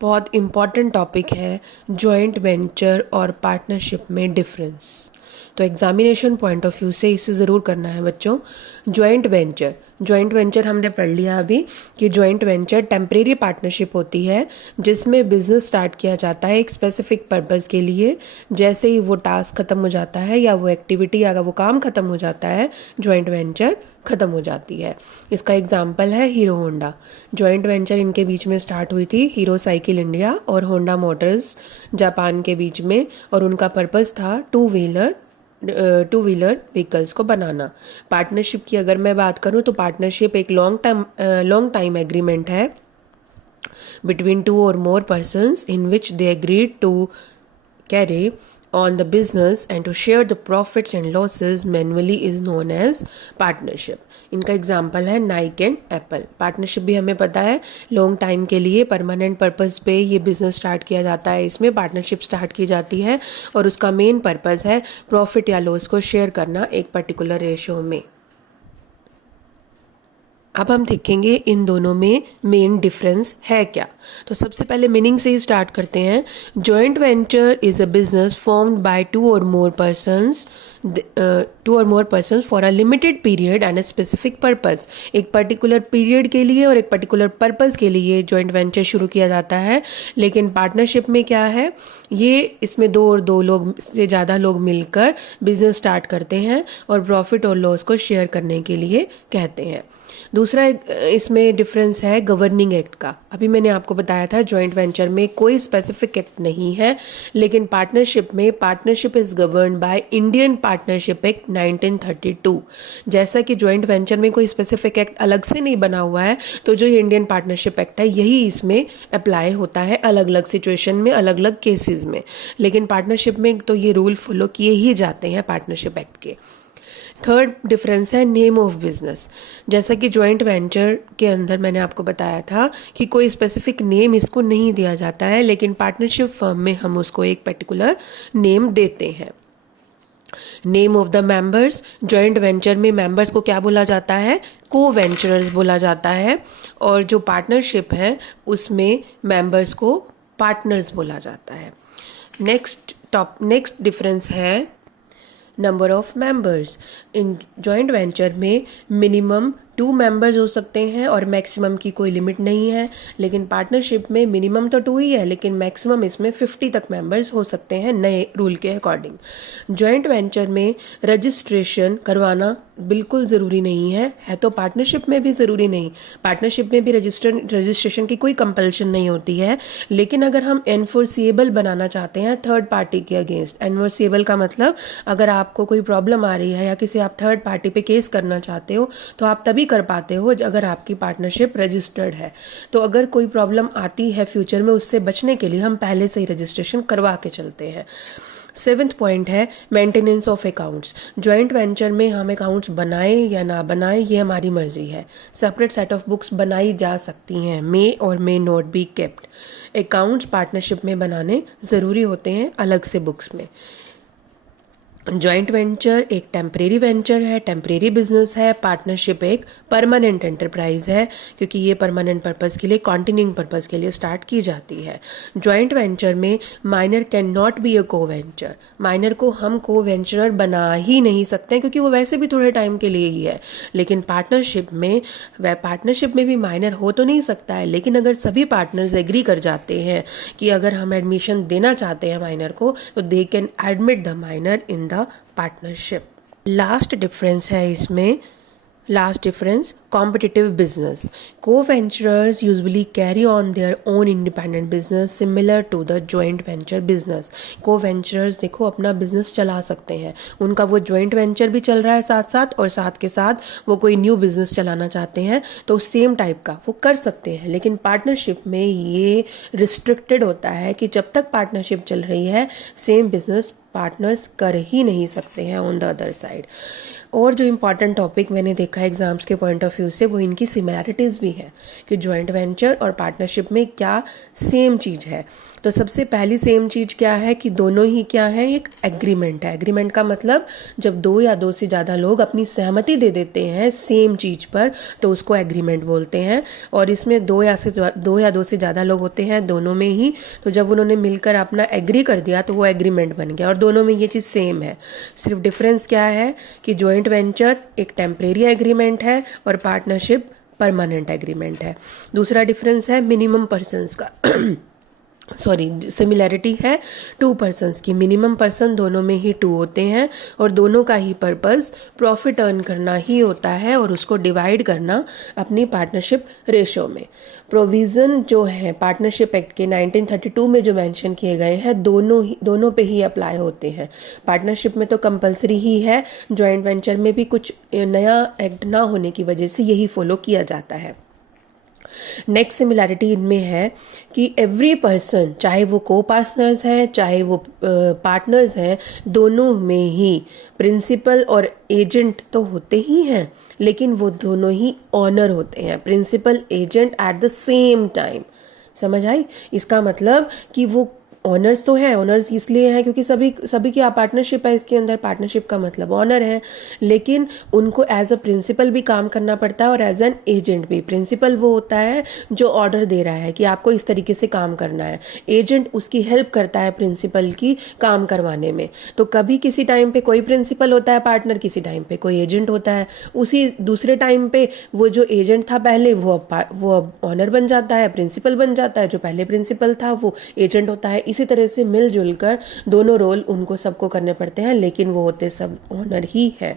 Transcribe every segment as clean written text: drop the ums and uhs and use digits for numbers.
बहुत important topic है joint venture और पार्टनरशिप में डिफरेंस। तो एग्जामिनेशन पॉइंट ऑफ व्यू से इसे ज़रूर करना है बच्चों। जॉइंट वेंचर हमने पढ़ लिया अभी कि जॉइंट वेंचर टेम्परेरी पार्टनरशिप होती है जिसमें बिजनेस स्टार्ट किया जाता है एक स्पेसिफिक पर्पज़ के लिए। जैसे ही वो टास्क ख़त्म हो जाता है या वो एक्टिविटी या वो काम ख़त्म हो जाता है, जॉइंट वेंचर ख़त्म हो जाती है। इसका एग्जाम्पल है हीरो होंडा। जॉइंट वेंचर इनके बीच में स्टार्ट हुई थी, हीरो साइकिल इंडिया और होंडा मोटर्स जापान के बीच में, और उनका पर्पज़ था टू व्हीलर व्हीकल्स को बनाना। पार्टनरशिप की अगर मैं बात करूं तो पार्टनरशिप एक लॉन्ग टाइम एग्रीमेंट है between two or more persons in which they agreed to carry on the business and to share the profits and losses manually is known as partnership. इनका example है Naik and Apple. Partnership भी हमें पता है long time के लिए permanent purpose पे ये बिजनेस स्टार्ट किया जाता है, इसमें पार्टनरशिप स्टार्ट की जाती है और उसका मेन पर्पस है प्रॉफिट या लॉस को शेयर करना एक पर्टिकुलर रेशियो में। अब हम देखेंगे इन दोनों में मेन डिफरेंस है क्या। तो सबसे पहले मीनिंग से ही स्टार्ट करते हैं। Joint venture is a business formed by two or more persons for a limited period and a specific purpose. एक पर्टिकुलर पीरियड के लिए और एक पर्टिकुलर पर्पस के लिए जॉइंट वेंचर शुरू किया जाता है। लेकिन पार्टनरशिप में क्या है, ये इसमें दो लोग से ज़्यादा लोग मिलकर बिजनेस स्टार्ट करते हैं और प्रॉफिट और लॉस को शेयर करने के लिए कहते हैं। दूसरा इसमें डिफरेंस है गवर्निंग एक्ट का। अभी मैंने आपको बताया था जॉइंट वेंचर में कोई स्पेसिफिक एक्ट नहीं है, लेकिन पार्टनरशिप में partnership is governed by Indian partnership act 1932। जैसा कि जॉइंट वेंचर में कोई स्पेसिफिक एक्ट अलग से नहीं बना हुआ है, तो जो ये इंडियन पार्टनरशिप एक्ट है यही इसमें अप्लाई होता है अलग अलग सिचुएशन में, अलग अलग केसेस में। लेकिन पार्टनरशिप में तो ये रूल फॉलो किए ही जाते हैं पार्टनरशिप एक्ट के। थर्ड डिफरेंस है नेम ऑफ बिजनेस। जैसा कि जॉइंट वेंचर के अंदर मैंने आपको बताया था कि कोई स्पेसिफिक नेम इसको नहीं दिया जाता है, लेकिन पार्टनरशिप फर्म में हम उसको एक पर्टिकुलर नेम देते हैं। Name of the members, joint venture में मेंबर्स को क्या बोला जाता है, को वेंचरर्स बोला जाता है, और जो पार्टनरशिप है उसमें मेंबर्स को पार्टनर्स बोला जाता है। नेक्स्ट डिफरेंस है number of members. In joint venture में मिनिमम 2 मेंबर्स हो सकते हैं और मैक्सिमम की कोई लिमिट नहीं है। लेकिन पार्टनरशिप में मिनिमम तो 2 ही है, लेकिन मैक्सिमम इसमें 50 तक मेंबर्स हो सकते हैं नए रूल के अकॉर्डिंग। जॉइंट वेंचर में रजिस्ट्रेशन करवाना बिल्कुल ज़रूरी नहीं है तो पार्टनरशिप में भी ज़रूरी नहीं। पार्टनरशिप में भी रजिस्ट्रेशन की कोई कंपल्शन नहीं होती है, लेकिन अगर हम एनफोर्सिएबल बनाना चाहते हैं थर्ड पार्टी के अगेंस्ट, एनफोर्सिएबल का मतलब अगर आपको कोई प्रॉब्लम आ रही है या किसी आप थर्ड पार्टी पे केस करना चाहते हो तो आप तभी कर पाते हो अगर आपकी पार्टनरशिप रजिस्टर्ड है। तो अगर कोई प्रॉब्लम आती है फ्यूचर में, उससे बचने के लिए हम पहले से ही रजिस्ट्रेशन करवा के चलते हैं। 7th पॉइंट है maintenance of accounts. Joint venture में हम अकाउंट्स बनाए या ना बनाए ये हमारी मर्जी है। सेपरेट सेट ऑफ बुक्स बनाई जा सकती हैं, मे और may not be kept. Accounts partnership में बनाने ज़रूरी होते हैं अलग से बुक्स में। जॉइंट वेंचर एक टेम्परेरी वेंचर है, टेम्परेरी बिजनेस है। पार्टनरशिप एक परमानेंट एंटरप्राइज है, क्योंकि ये परमानेंट पर्पज़ के लिए, कॉन्टिन्यूइंग पर्पज़ के लिए स्टार्ट की जाती है। जॉइंट वेंचर में minor can not be a को वेंचर। माइनर को हम को वेंचरर बना ही नहीं सकते क्योंकि वो वैसे भी थोड़े टाइम के लिए ही है। लेकिन पार्टनरशिप में भी माइनर हो तो नहीं सकता है, लेकिन अगर सभी पार्टनर्स एग्री कर जाते हैं कि अगर हम एडमिशन देना चाहते हैं माइनर को, तो they can admit the minor in the partnership. Last difference है इसमें, competitive business. Co-venturers usually carry on their own independent business similar to the joint venture business. Co-venturers देखो अपना बिजनेस चला सकते हैं, उनका वो joint venture भी चल रहा है साथ साथ, और साथ के साथ वो कोई न्यू बिजनेस चलाना चाहते हैं तो सेम टाइप का वो कर सकते हैं। लेकिन पार्टनरशिप में ये रिस्ट्रिक्टेड होता है कि जब तक पार्टनरशिप चल रही है सेम बिजनेस पार्टनर्स कर ही नहीं सकते हैं ऑन द अदर साइड। और जो इम्पॉर्टेंट टॉपिक मैंने देखा एग्जाम्स के पॉइंट ऑफ व्यू से वो इनकी सिमिलैरिटीज़ भी हैं कि जॉइंट वेंचर और पार्टनरशिप में क्या सेम चीज़ है। तो सबसे पहली सेम चीज़ क्या है कि दोनों ही क्या है, एक एग्रीमेंट है। एग्रीमेंट का मतलब जब दो या दो से ज़्यादा लोग अपनी सहमति दे देते हैं सेम चीज़ पर तो उसको एग्रीमेंट बोलते हैं। और इसमें दो या दो से ज़्यादा लोग होते हैं दोनों में ही, तो जब उन्होंने मिलकर अपना एग्री कर दिया तो वो एग्रीमेंट बन गया और दोनों में ये चीज़ सेम है। सिर्फ डिफरेंस क्या है कि जॉइंट वेंचर एक टेम्परेरी एग्रीमेंट है और पार्टनरशिप परमानेंट एग्रीमेंट है। दूसरा डिफरेंस है मिनिमम पर्सन्स का सिमिलैरिटी है 2 पर्सन्स की। मिनिमम पर्सन दोनों में ही 2 होते हैं और दोनों का ही पर्पस प्रॉफिट अर्न करना ही होता है और उसको डिवाइड करना अपनी पार्टनरशिप रेशो में। प्रोविज़न जो है पार्टनरशिप एक्ट के 1932 में जो मेंशन किए गए हैं दोनों पे ही अप्लाई होते हैं। पार्टनरशिप में तो कंपलसरी ही है, जॉइंट वेंचर में भी कुछ नया एक्ट ना होने की वजह से यही फॉलो किया जाता है। नेक्स्ट सिमिलैरिटी इनमें है कि एवरी पर्सन, चाहे वो को पार्टनर्स हैं चाहे वो पार्टनर्स हैं, दोनों में ही प्रिंसिपल और एजेंट तो होते ही हैं लेकिन वो दोनों ही ऑनर होते हैं, principal agent at the same time. समझ आई? इसका मतलब कि वो ऑनर्स तो हैं, ऑनर्स इसलिए हैं क्योंकि सभी की पार्टनरशिप है, इसके अंदर पार्टनरशिप का मतलब ऑनर है, लेकिन उनको एज अ प्रिंसिपल भी काम करना पड़ता है और एज एन एजेंट भी। प्रिंसिपल वो होता है जो ऑर्डर दे रहा है कि आपको इस तरीके से काम करना है, एजेंट उसकी हेल्प करता है प्रिंसिपल की काम करवाने में। तो कभी किसी टाइम पे कोई प्रिंसिपल होता है पार्टनर, किसी टाइम पे कोई एजेंट होता है, उसी दूसरे टाइम पे वो जो एजेंट था पहले वो अब ऑनर बन जाता है, प्रिंसिपल बन जाता है, जो पहले प्रिंसिपल था वो एजेंट होता है। इसी तरह से मिलजुल कर दोनों रोल उनको सबको करने पड़ते हैं लेकिन वो होते सब ऑनर ही है।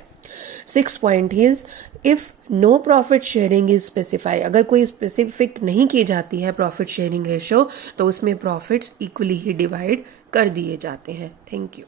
6th point is if no profit sharing is specify. अगर कोई स्पेसिफिक नहीं की जाती है प्रॉफिट शेयरिंग रेशो तो उसमें प्रॉफिट्स इक्वली ही डिवाइड कर दिए जाते हैं। Thank you.